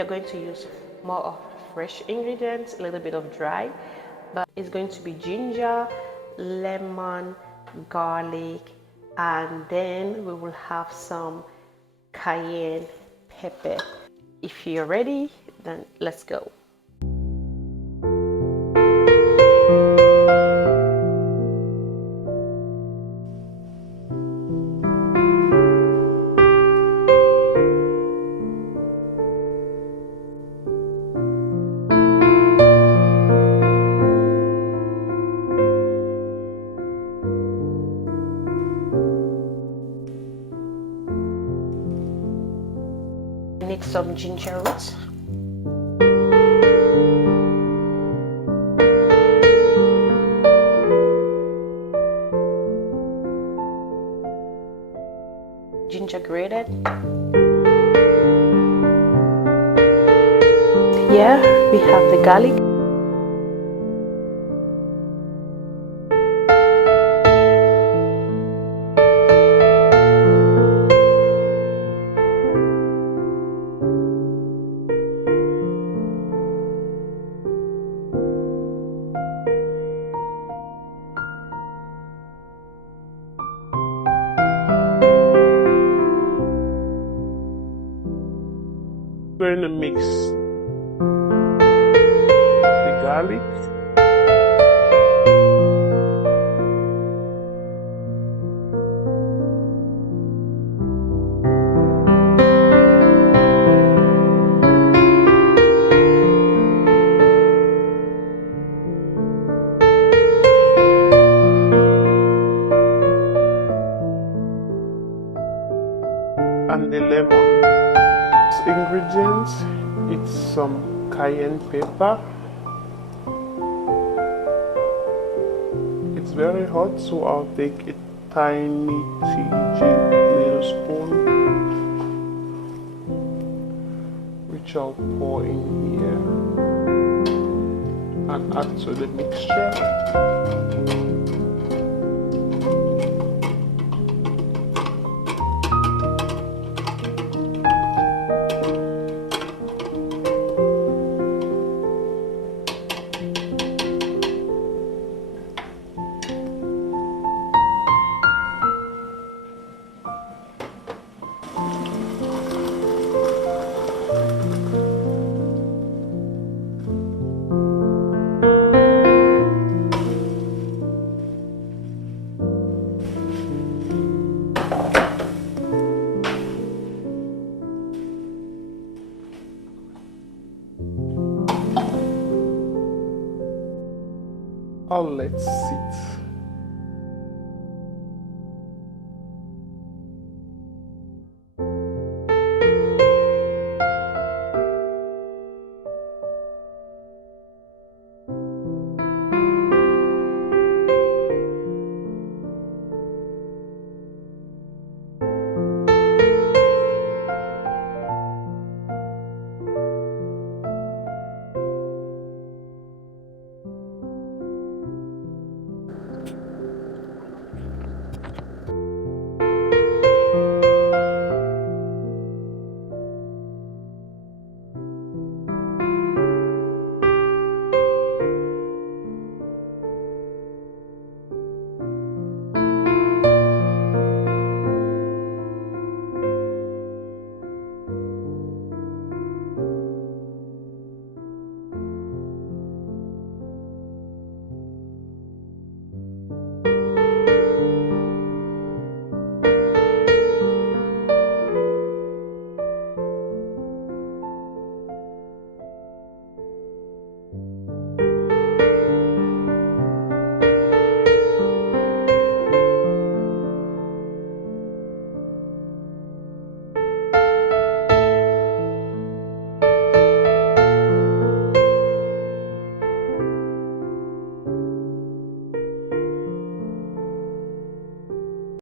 we are going to use more of fresh ingredients, a little bit of dry, but it's going to be ginger, lemon, garlic, and then we will have some cayenne pepper. If you're ready, then let's go. Need some ginger roots. Ginger grated. Here we have the garlic. We're going to mix the garlic, and the lemon. Ingredients, it's some cayenne pepper. It's very hot, so I'll take a tiny little spoon, which I'll pour in here and add to the mixture. I'll let it sit.